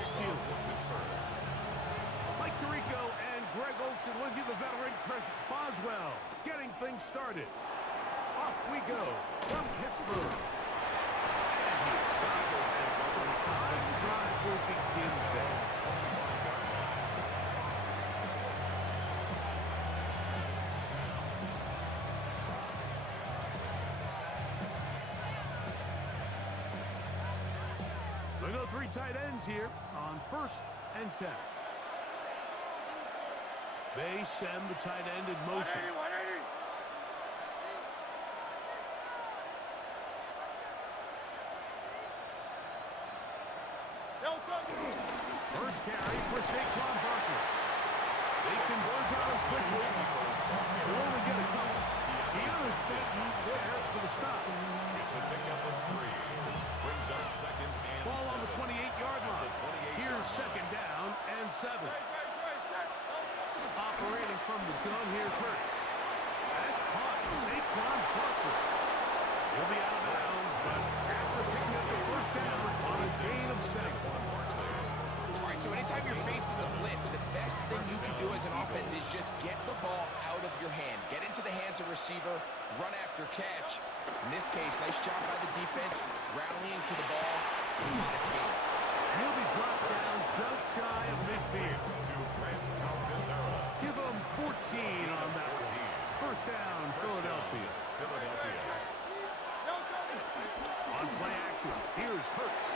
Pittsburgh Steelers. Mike Tirico and Greg Olsen with you, the veteran Chris Boswell, getting things started. Off we go from Pittsburgh. And he stopped. The drive will begin there. We go 3 tight ends here on 1st and 10. They send the tight end in motion. 180. First carry for Saquon Barkley. They can work on him quickly. They'll only get a couple. The other thing there for the stop. It's a pickup of 3. Brings up 2nd and 7. Ball on the 28-yard line. Here's 2nd down and 7. Operating from the gun, here's Hurts. That's caught. Saquon Barkley. He'll be out of bounds, but after picking up the 1st down on a gain of 7. So anytime you're facing a blitz, the best thing you can do as an offense is just get the ball out of your hand. Get into the hands of receiver, run after catch. In this case, nice job by the defense, rallying to the ball. Honest game. He'll be brought down just shy of midfield. Give him 14 on that one. 1st down, Philadelphia. On play action, here's Hurts.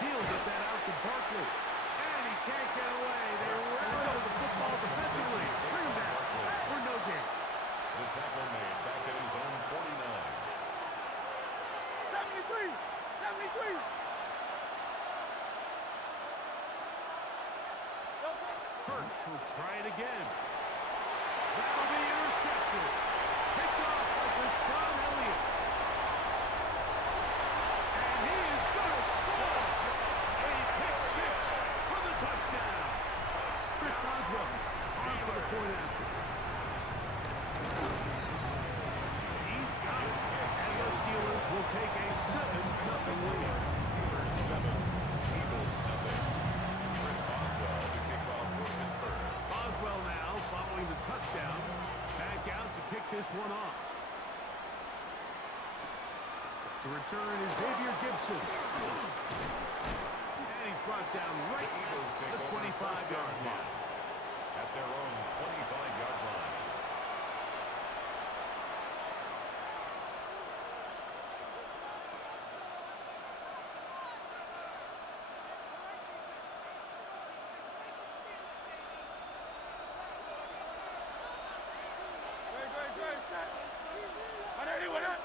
He'll get that out to Barkley. Can't get away. They rally to the football defensively. Bring him down for no gain. The tackle made back at his own 49. 73. 73. Hurts will try it again. That'll be intercepted. Picked off by Deshaun Elliott. And he is going to score. A pick 6. Touchdown! Chris Boswell on for the point after. He's got it. And the Steelers will take a 7-0 lead. 7. Eagles nothing. Chris Boswell to kick off for Pittsburgh. Boswell now following the touchdown. Back out to kick this one off. Set to return is Xavier Gibson. Brought down right at the 25-yard line. At their own 25-yard line. Great. 180.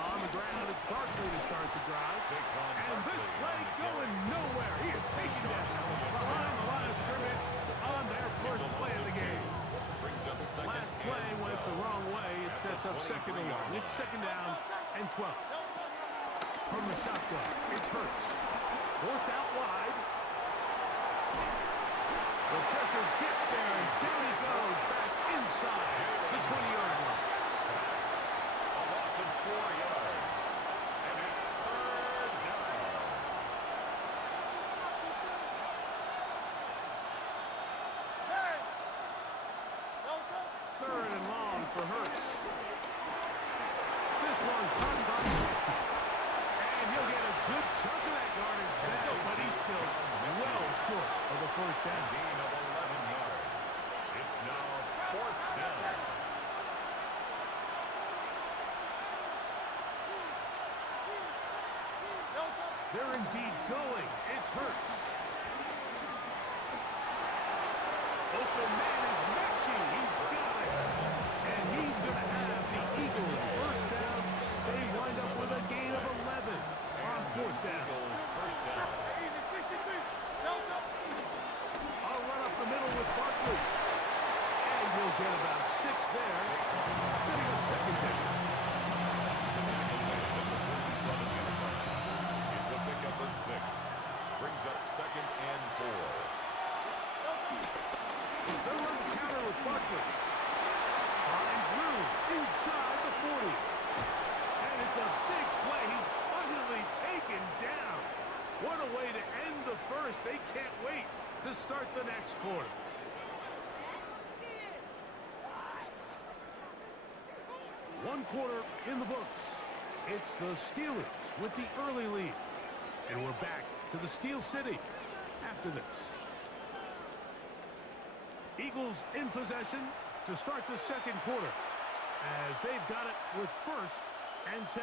On the ground, it's Barkley to start the drive. And this play going nowhere. He is taken down behind the line of scrimmage on their first play of the game. Last play went the wrong way. It sets up 2nd and 1. It's 2nd down and 12. From the shotgun, it's Hurts. Forced out wide. The pressure gets there, and Johnny goes back inside the 20-yard line. A loss of 4 yards. And it's 3rd down. Third and long for Hurts. This one caught by connection. And he'll get a good chunk of that yardage back, but he's still well short of the 1st down. Gain of 11 yards. It's now 4th down. They're indeed going. It's Hurts. Open man is matching. He's got it. And he's going to have the Eagles 1st down. They wind up with a gain of 11 on 4th down. First down. I'll run up the middle with Barkley. And he'll get about 6 there. Setting up 2nd down. It's a pickup of 6. Brings up 2nd and 4. They'll run the counter with Barkley. Finds room inside the 40. And it's a big play. He's course, they can't wait to start the next quarter. One quarter in the books. It's the Steelers with the early lead. And we're back to the Steel City after this. Eagles in possession to start the second quarter as they've got it with 1st and 10.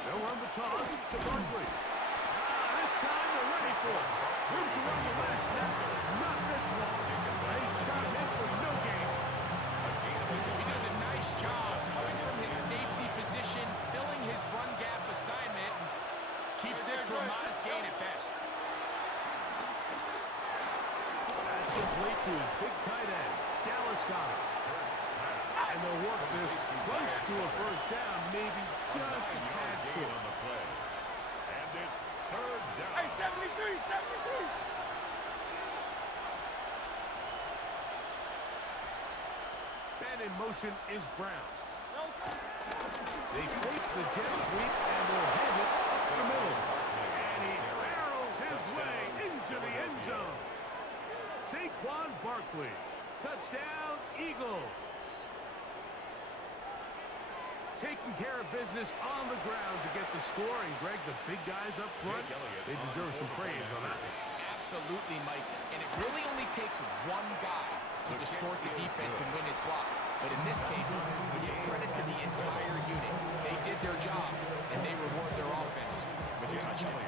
They'll run the toss to Barkley. This time they're ready for it. Room to run the last snap. Not this one. They stop him for no gain. He does a nice job coming from his safety position, filling his run gap assignment, and keeps this to a modest gain at best. That's complete to his big tight end, Dallas Goedert. And they'll work this close to a first down, maybe just a tad short. On the play. And it's 3rd down. Hey, 73, 73. Man in motion is Brown. They fake the jet sweep and will hand it up the middle. And he barrels his way into the end zone. Saquon Barkley. Touchdown, Eagles. Taking care of business on the ground to get the score. And, Greg, the big guys up front, they deserve some praise on that. Absolutely, Mike. And it really only takes one guy to distort the defense and win his block. But in this case, give credit to the entire unit. They did their job, and they reward their offense with a touchdown.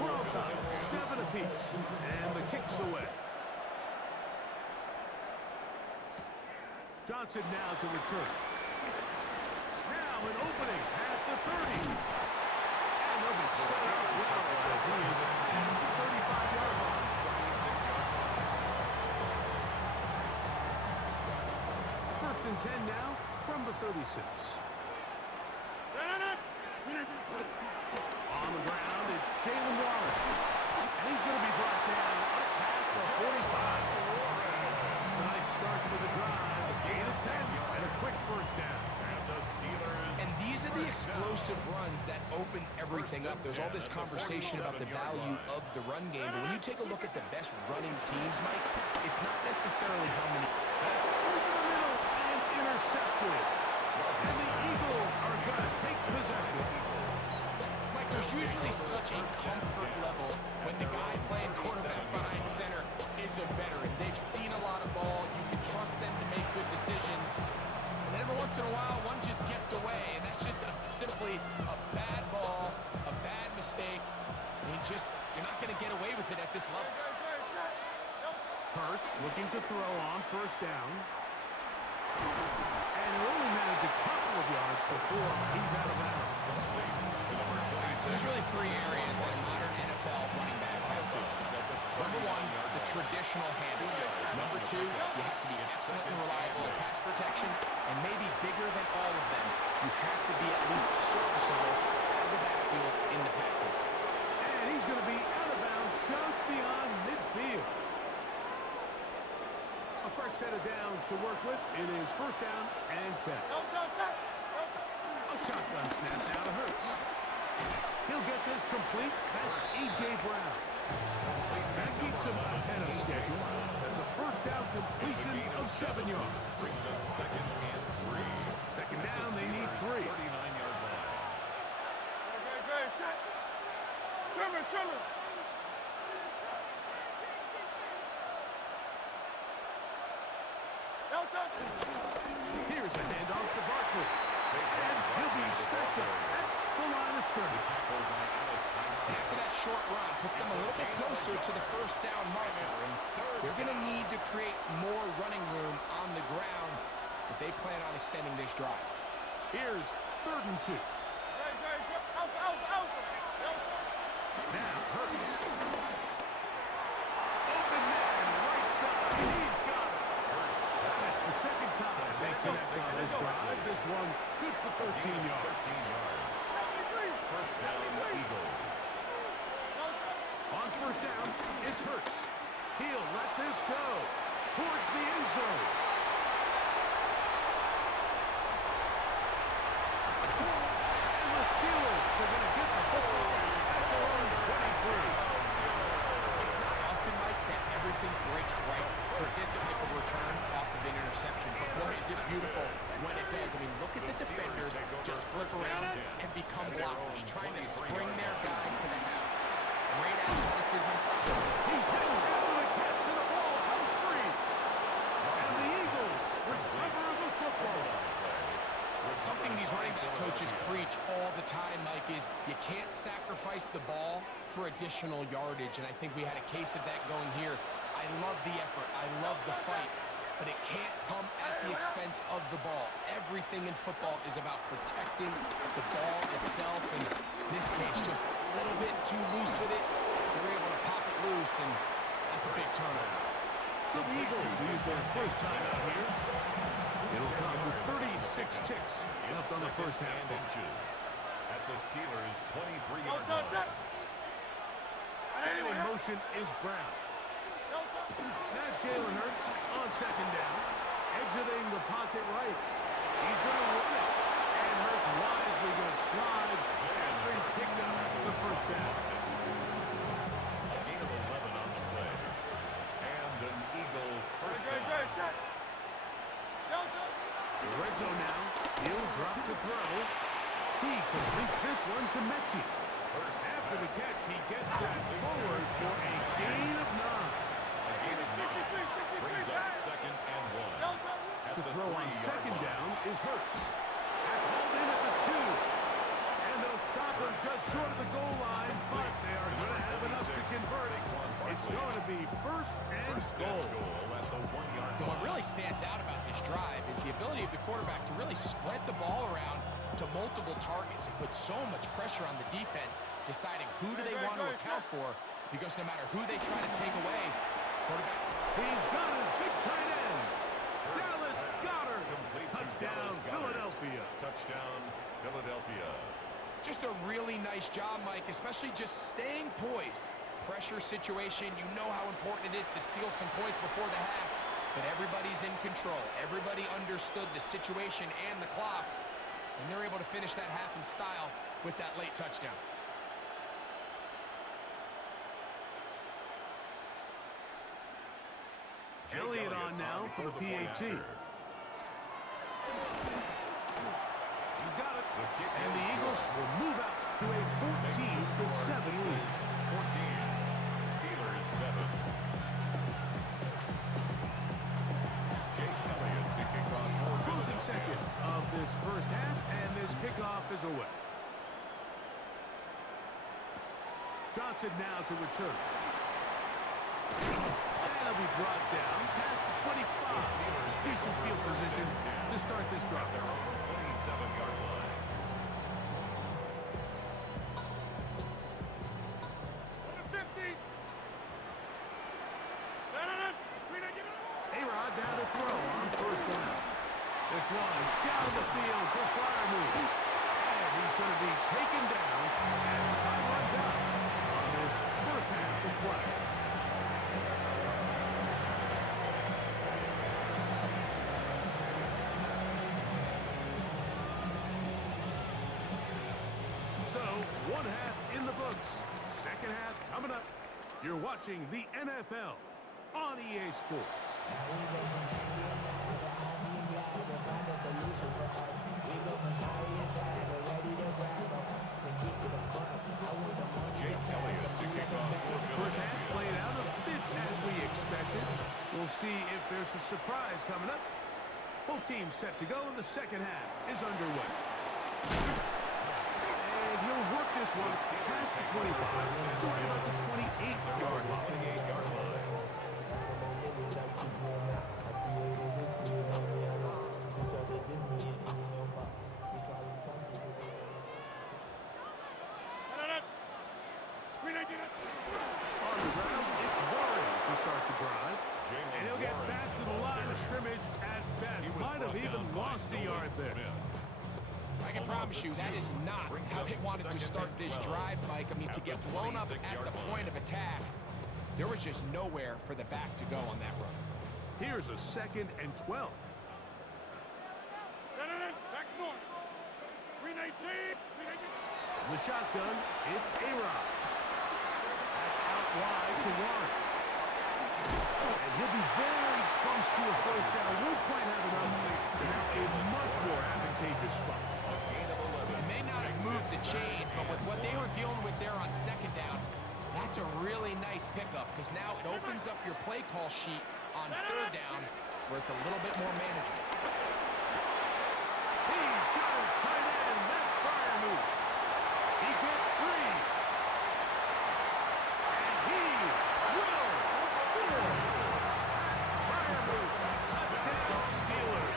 We're all time, 7 apiece. And the kick's away. Johnson now to return. Now an opening past the 30. And they'll be set up well as he is at the 35-yard line. First and 10 now from the 36. On the ground, it's Jalen Waller. And he's going to be brought down up past the 45. It's a nice start to the drive. A gain of 10 and a quick first down. And these are the explosive runs that open everything up. There's all this conversation about the value of the run game, but when you take a look at the best running teams, Mike, it's not necessarily how many. That's over the middle and intercepted. And the Eagles are going to take possession. Mike, there's usually such a comfort level when the guy playing quarterback behind center is a veteran. They've seen a lot of ball. You can trust them to make good decisions. And every once in a while, one just gets away, and that's just simply a bad ball, a bad mistake. You're not going to get away with it at this level. Hurts looking to throw on first down. And he'll only manage a couple of yards before he's out of bounds. So there's really 3 areas that a modern NFL running back has to excel. Number 1, the traditional handles. Number 2, you have to be excellent and reliable in pass protection. And maybe bigger than all of them, you have to be at least serviceable out of the backfield in the passing. And he's going to be out of bounds just beyond midfield. A fresh set of downs to work with. It is first down and 10. A shotgun snap now to Hurts. He'll get this complete. That's A.J. Brown. That keeps him ahead of schedule. That's a first down completion of 7 yards. Brings up 2nd and 3. Second down, they need 3. 39-yard line. Trimmer. Here's a handoff to Barkley. And he'll be stopped at the line of scrimmage. After that short run, puts them a little bit closer to the first down marker. And they're going to need to create more running room on the ground if they plan on extending this drive. Here's 3rd and 2. Now Hurts. Open man, right side. He's got it. That's the second time they connect on this drive. This one good for 13 yards. first down, Eagles. On first down, it's Hurts. He'll let this go towards the end zone. And the Steelers are going to get the football at their own 23. It's not often, Mike, that everything breaks right for this type of return off of an interception. But boy, is it beautiful when it does. I mean, look at the defenders just flip around and become blockers, trying to spring their guy to the house. Great athleticism. He's heading after the catch and the ball comes free. And the Eagles recover the football. Something these running back coaches preach all the time, Mike, is you can't sacrifice the ball for additional yardage, and I think we had a case of that going here. I love the effort. I love the fight, but it can't come at the expense of the ball. Everything in football is about protecting the ball itself, and in this case, just a little bit too loose with it. They're able to pop it loose, and that's a big turnover. So the Eagles use their first time out here. It'll come with 36 ticks left on the first half. At the Steelers' 23-yard line. And in motion is Brown. Now Jalen Hurts on second down. Exiting the pocket right. He's going to run it. And Hurts wisely going to slide after he's picked up the first down. A gain of 11 on the play. And an Eagle first down. Red zone now. He'll drop to throw. He completes this one to Mechie. After the catch, he gets that forward for a gain of 9. A gain of 9 brings up second and 1. To throw on second down is Hurts. That's hauled in at the 2. And they'll stop him just short of the goal line, but they are going to have enough to convert. It's going to be first and goal. At the 1-yard line. What really stands out about this drive is the ability of the quarterback to really spread the ball around to multiple targets and put so much pressure on the defense, deciding who do they want to account for, because no matter who they try to take away, quarterback. He's got his big tight end. Dallas Goedert. Touchdown, Philadelphia. Touchdown, Philadelphia. Just a really nice job, Mike, especially just staying poised. Pressure situation, you know how important it is to steal some points before the half, but everybody's in control. Everybody understood the situation and the clock, and they're able to finish that half in style with that late touchdown. Elliott on now for the PAT. He's got it. And the Eagles will move out to a 14-7 lead. 14. Steelers 7. Jake Elliott to kick off for Closing Philadelphia. seconds of this first half, and this kickoff is away. Johnson now to return. And he'll be brought down past the 25. Decent field position to start this drive. 27-yard line. A-Rod down to throw on first down. This one down the field for Freiermuth. And he's going to be taken down as time runs out on this first half of play. So, one half in the books. Second half coming up. You're watching the NFL on EA Sports. Jake Elliott to kick off for First half Philadelphia. played out a bit as we expected. We'll see if there's a surprise coming up. Both teams set to go, and the second half is underway. And he'll work this one past the 25 to about the 28-yard line. 28-yard line. On the ground, it's Warren to start the drive. And he'll get back to the line of scrimmage at best. Might have even lost a yard there. I can promise promise you, that is not how they wanted to start this drive, Mike. I mean, to get blown up at the point of attack, there was just nowhere for the back to go on that run. Here's a 2nd and 12. Back north. 319. The shotgun, it's A-Rod. That's out wide to Warren. And he'll be very close to a first down. Won't quite have enough. Now a much more advantageous spot. They may not have moved the chains, but with what they were dealing with there on 2nd down, that's a really nice pickup because now it opens up your play call sheet on 3rd down where it's a little bit more manageable. He's got his tight end. That's fire move. He gets free. And he will score. Fire move. Touchdown Steelers.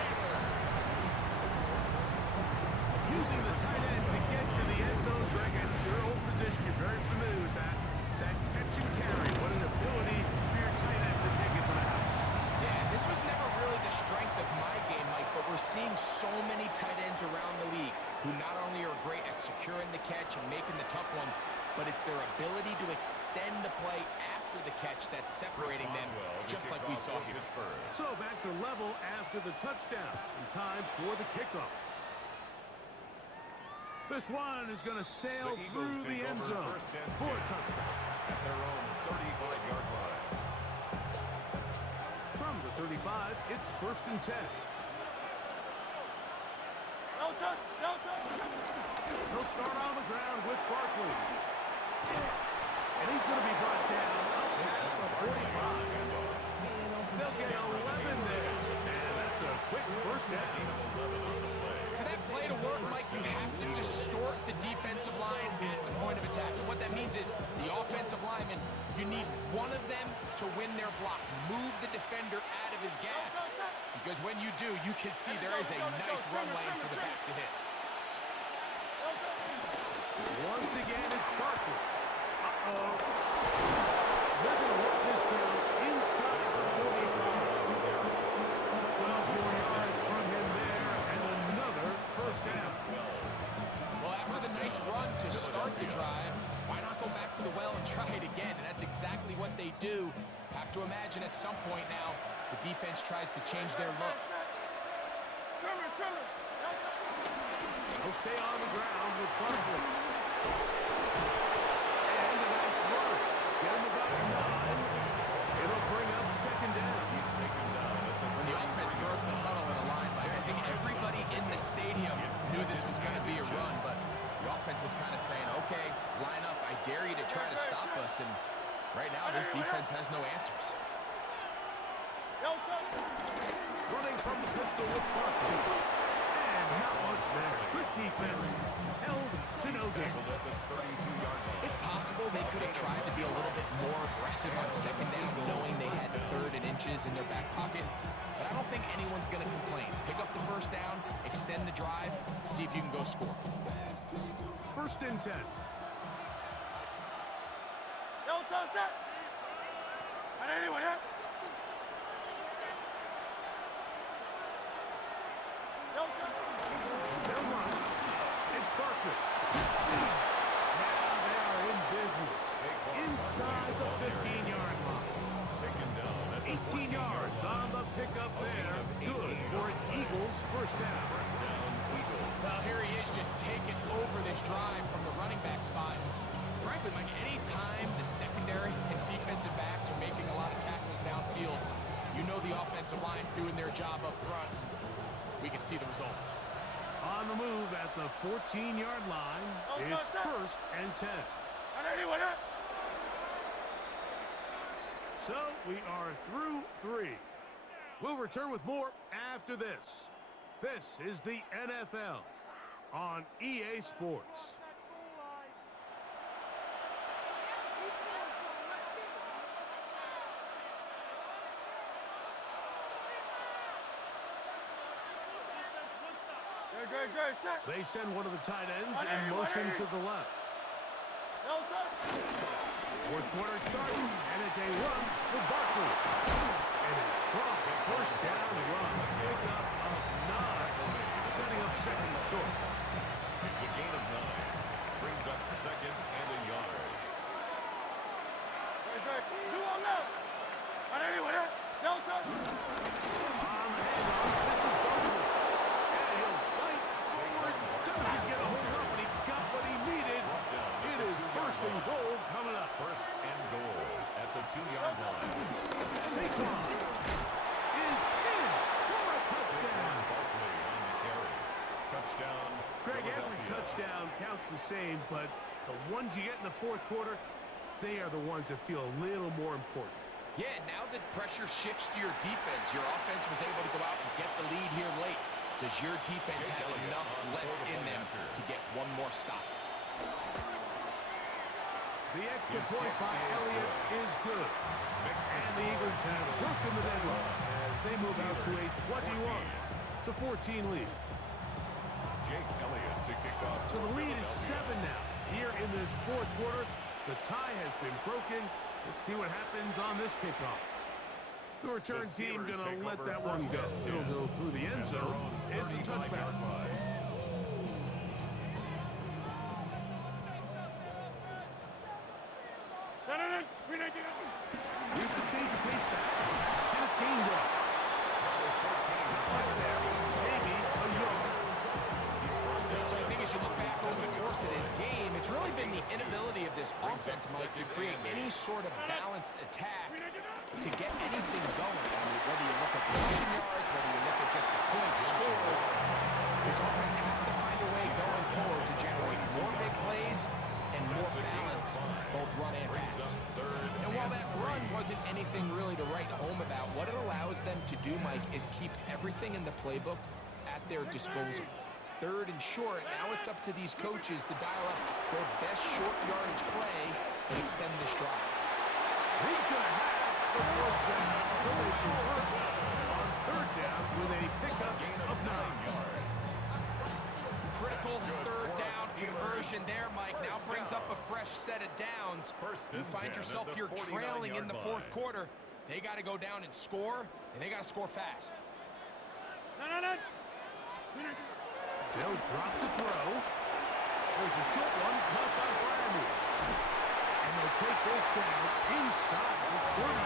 Using the tight end to get to the end zone, Greg, it's your old position. You're very familiar with that. That catch and carry. What an ability for your tight end to take it to the house. Yeah, this was never really the strength of my game, Mike, but we're seeing so many tight ends around the league who not only are great at securing the catch and making the tough ones, but it's their ability to extend the play after the catch that's separating them, just like we saw here. So back to level after the touchdown. And time for the kickoff. This one is going to sail through the end zone for a touchdown. At their own 35-yard line. From the 35, it's 1st and 10. No touch. He'll start on the ground with Barkley. And he's going to be brought down up past the 45. They'll get 11 there. And that's a quick first down. For that play to work, Mike, you have to distort the defensive line at the point of attack. And what that means is the offensive lineman, you need one of them to win their block. Move the defender out of his gap. Because when you do, you can see there is a nice run lane for the back to hit. Once again, it's Barkley. Uh-oh. They're going to work this down inside the 45. 12 more yards from him there, and another first down. Well, after the nice run to start the drive, why not go back to the well and try it again? And that's exactly what they do. Have to imagine at some point now, the defense tries to change their look. He'll stay on the ground with Barkley. And a nice run. Get him about 9. It'll bring up 2nd down. He's taken down. When the offense broke the huddle in a line, Mike, I think everybody in the stadium knew this was going to be a run, but the offense is kind of saying, okay, line up, I dare you to try to stop us, and right now this defense has no answers. Running from the pistol with Barkley. And not much there. Good defense. Held to no gain. It's possible they could have tried to be a little bit more aggressive on 2nd down, knowing they had 3rd and inches in their back pocket. But I don't think anyone's going to complain. Pick up the first down, extend the drive, see if you can go score. 1st and 10. They'll run. It's Barkley. Now they are in business. Inside the 15-yard line. Taken down at the 18 yards on the pickup there. Good for an Eagles first down. First down, Eagles. Well, here he is just taking over this drive from the running back spot. Frankly, Mike, any time the secondary and defensive backs are making a lot of tackles downfield, you know the offensive line's doing their job up front. We can see the results. On the move at the 14-yard line, it's 1st and 10. So we are through 3. We'll return with more after this. This is the NFL on EA Sports. They send one of the tight ends in motion to the left. 4th quarter starts, and it's a run for Barkley. And a strong first down run. Pick up of 9, setting up 2nd and short. second and a yard. Do on left. Right anywhere. No touch. On the handoff, this is Baltimore. And he'll fight forward. Doesn't get a hold up, but he got what he needed. It is first and goal coming up. First and goal at the 2-yard line. Saquon is in for a touchdown. Barkley on the carry. Touchdown. Greg, every Philadelphia. touchdown counts the same, but the ones you get in the fourth quarter, they are the ones that feel a little more important. Yeah, now that pressure shifts to your defense, your offense was able to go out and get the lead here late. Does your defense have enough left in them to get one more stop? The extra point by Elliott is good. And the Eagles have broken the deadlock as they move out to a 21-14 lead. Jake Elliott to kick off. So the lead is 7 now. Here in this fourth quarter, the tie has been broken. Let's see what happens on this kickoff. The return team going to let that one go. It'll go through the end zone. It's a touchback. Here's the change of pace back. That's Kenneth Gainwell. Not much there. Maybe a yard. So I think as you look back over the course of this game, it's really been the inability of this offense, Mike, to create any sort of balanced attack to get anything going. I mean, whether you look at possession yards, whether you look at just the points scored, this offense has to find a way going forward to generate more big plays and more balance, both run and pass. And while that run wasn't anything really to write home about, what it allows them to do, Mike, is keep everything in the playbook at their disposal. Third and short, now it's up to these coaches to dial up their best short yardage play and extend this drive. He's going to have the first down. So they convert on third down with a pickup of 9 yards. Critical third down conversion there, Mike. Now brings up a fresh set of downs. You find yourself here trailing in the fourth quarter. They got to go down and score, and they got to score fast. They'll drop to throw. There's a short one caught by Fryermuth. And they'll take this down inside the 35.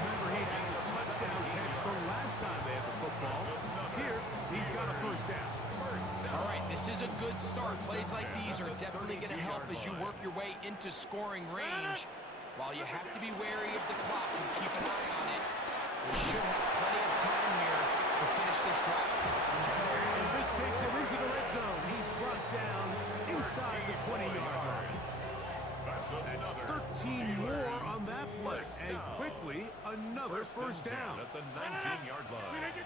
Remember, he had a touchdown catch the last time they had the football. Here, he's got a first down. All right, this is a good start. Plays like these are definitely going to help as you work your way into scoring range. While you have to be wary of the clock and keep an eye on it, they should have plenty of time here to finish this drive. And this takes him into the red zone. He's brought down inside the 20-yard line. That's 13 more on that play. And quickly, another first down. At the 19-yard line.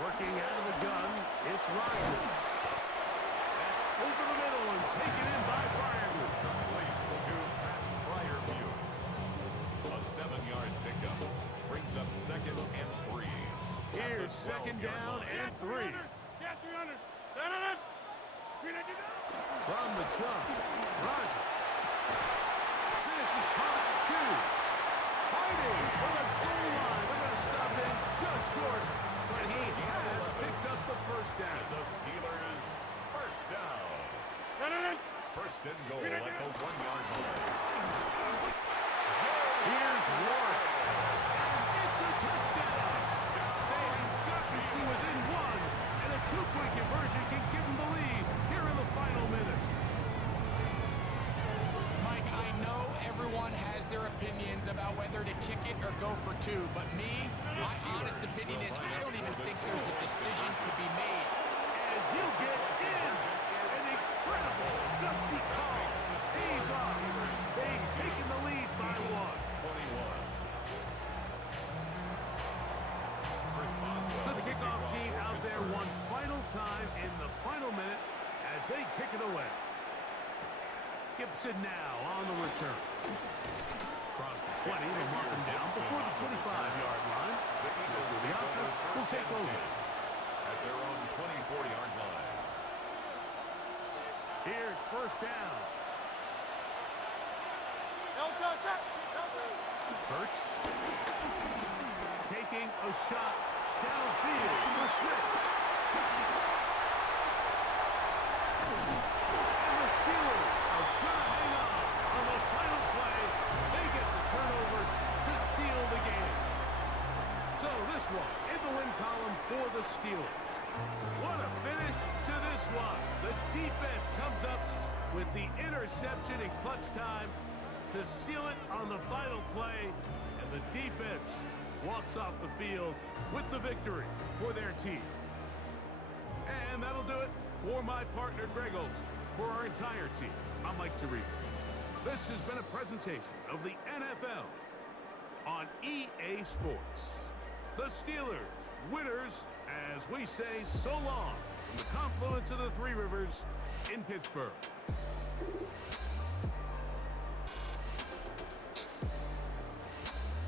Working out of the gun, it's Rodgers. That's over the middle and taken in by Fryermuth. Complete to Pat Fryermuth. A 7-yard pickup brings up second and 3. Here's second down and 3. From the gun, Rodgers. This is caught at 2. Fighting for the goal line. They're going to stop him just short, but he has picked up the first down. The Steelers first down. First and goal at the 1-yard line. Here's Warren. And it's a touchdown. They have gotten to within 1, and a 2-point conversion can give them the lead here in the final minute. Mike, I know everyone has their opinions about whether to kick it or go for 2, but my honest opinion is I don't even think there's a decision to be made. And he'll get in. An incredible gutsy call. He's off. They've taken the lead by 1. 21. So the kickoff team out there one final time in the final minute as they kick it away. Gibson now on the return. Across the 20, they'll mark him down before the 25-yard line. The offense will take over. At their own 24-yard line. Here's first down. Hurts. Taking a shot downfield for Smith. And the for the Steelers. What a finish to this one. The defense comes up with the interception in clutch time to seal it on the final play, and the defense walks off the field with the victory for their team. And that'll do it for my partner, Greg Olson. For our entire team, I'm Mike Tirico. This has been a presentation of the NFL on EA Sports. The Steelers, winners, as we say so long from the confluence of the Three Rivers in Pittsburgh.